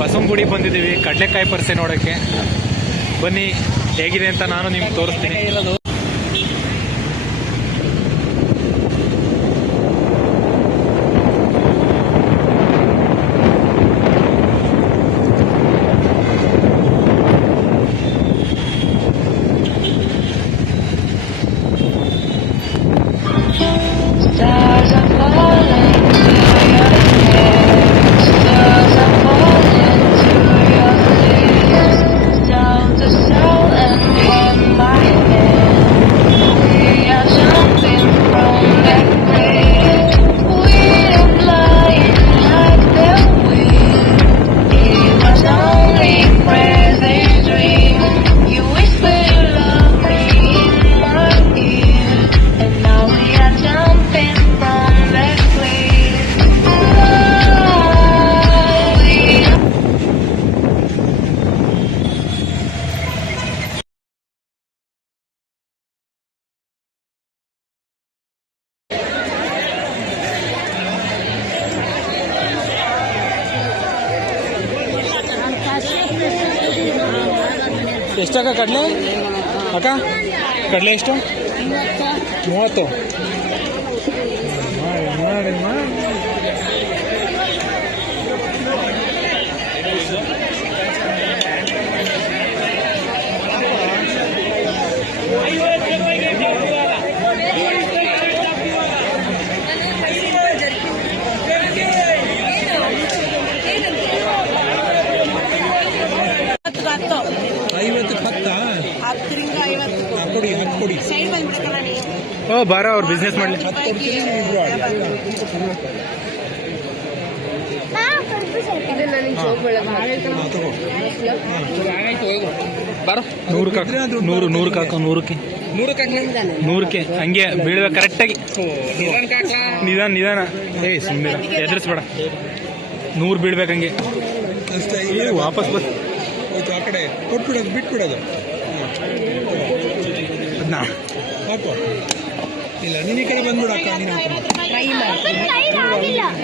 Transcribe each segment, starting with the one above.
ಬಸವನಗುಡಿ ಬಂದಿದ್ದೀವಿ ಕಡಲೆಕಾಯಿ ಪರಿಸೆ ನೋಡೋಕ್ಕೆ. ಬನ್ನಿ ಹೇಗಿದೆ ಅಂತ ನಾನು ನಿಮ್ಗೆ ತೋರಿಸ್ತೀನಿ. ಎಷ್ಟಕ್ಕ ಕಡಲೆ ಅಕ್ಕ? ಕಡಲೆ ಎಷ್ಟು? 30. ಓ ಬಾರ ಅವ್ರು ಬಿಸ್ನೆಸ್ ಮಾಡಲಿ. ನೂರಕ್ಕೆ ಹಂಗೆ ಬೀಳ್ಬೇಕು ಕರೆಕ್ಟಾಗಿ. ನಿಧಾನ ಏ ಸುಮ್ಮನೆ ಎದುರಿಸ್ಬೇಡ. 100 ಬೀಳ್ಬೇಕು ಹಂಗೆ. ವಾಪಸ್ ಬಸ್ ಆ ಕಡೆ ಕೊಟ್ಬಿಡೋದು, ಬಿಟ್ಬಿಡೋದು. ಅದನ್ನ ಹಾಕೋ. ಇಲ್ಲ ನೀನು ಈ ಕಡೆ ಬಂದ್ಬಿಡಕ್ಕ.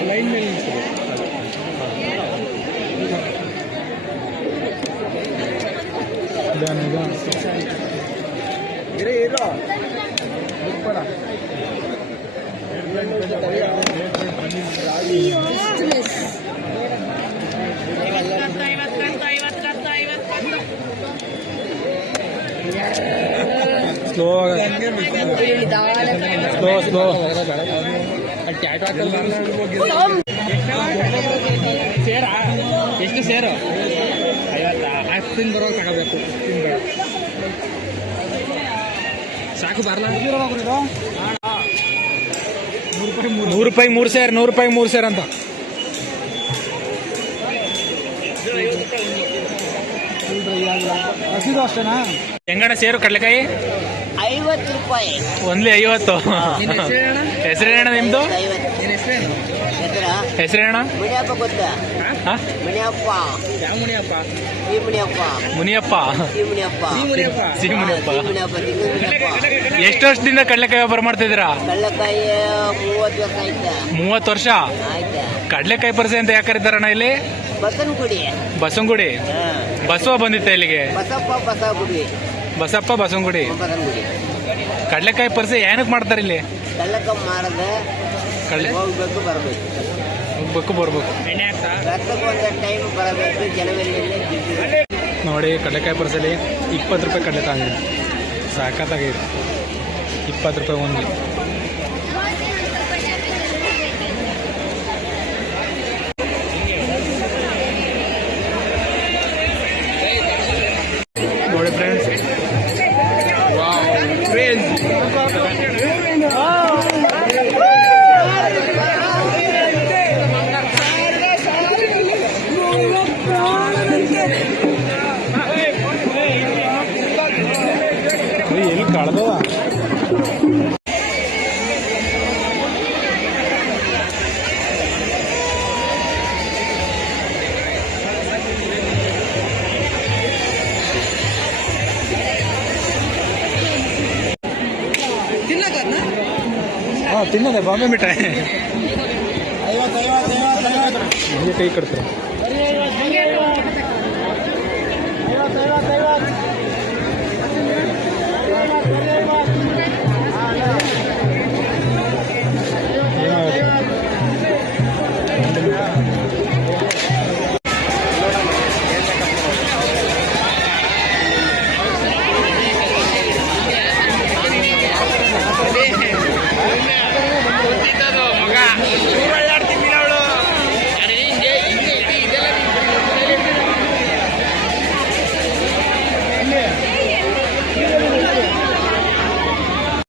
ಲೈನ್ ಮೇಲೆ ಸ್ಲೋ ಸೇರಾ? ಎಷ್ಟು ಸೇರು? 50. 10 ಬರೋ ತಗೋಬೇಕು. 10 ಬೇಡ ಸಾಕು. ಬರಲ್ಲ. 100 ರೂಪಾಯಿ 3 ಸೇರ್. 100 ರೂಪಾಯಿ 3 ಸೇರ್ ಅಂತ. ಹಸಿದು ಅಷ್ಟೇನಾ? ಹೆಂಗಣ್ಣ ಸೇರು ಕಡಲೆಕಾಯಿ? 50 ರೂಪಾಯಿ. ಒಂದ್ಲಿ 50. ಹೆಸರೇನಣ್ಣ ನಿಮ್ದು? ಹೆಸರೇನಣ್ಣ? ಮುನಿಯಪ್ಪ ಗೊತ್ತಾ? ಮುನಿಯಪ್ಪ. ಯಾವ ಮುನಿಯಪ್ಪ? ಮುನಿಯಪ್ಪ. ಸಿ ಮುನಿಯಪ್ಪ. ಎಷ್ಟು ವರ್ಷದಿಂದ ಕಡಲೆಕಾಯಿ ವ್ಯಾಪಾರ ಮಾಡ್ತಿದ್ದೀರಾ? ಕಡಲೆಕಾಯಿ 30 ವರ್ಷ ಆಯ್ತಾ? 30 ವರ್ಷ. ಕಡಲೆಕಾಯಿ ಪರಿಸೆ ಅಂತ ಯಾಕೆ ಕರೀತಾರಣ್ಣ ಇಲ್ಲಿ? ಬಸವನಗುಡಿ. ಬಸವ ಬಂದಿತ್ತ ಇಲ್ಲಿಗೆ? ಬಸಪ್ಪ ಬಸವನಗುಡಿ. ಕಡಲೆಕಾಯಿ ಪರಿಸೆ ಏನಕ್ಕೆ ಮಾಡ್ತಾರೆ ಇಲ್ಲಿ? ಕಡಲೆಕಾಯಿ ಮಾರದೆ ಹೋಗ್ಬೇಕು, ಬರ್ಬೇಕು. ನೋಡಿ ಕಡಲೆಕಾಯಿ ಪರಿಸೆಲಿ 20 ರೂಪಾಯಿ ಕಡಲೆಕಾಯಿ ಆಗಿದೆ. ಸಾಕತ್ತಾಗಿದೆ. 20 ರೂಪಾಯಿ ಒಂದು. ನೋಡಿ ಫ್ರೆಂಡ್ಸ್, ಎಲ್ಲಿ ಕಳ್ದವ? ತಿನ್ನೋದೆ ಬಾಂಬೆ ಮಿಠಾಯಿ. ಕೈ ಕಟ್ತಾರೆ.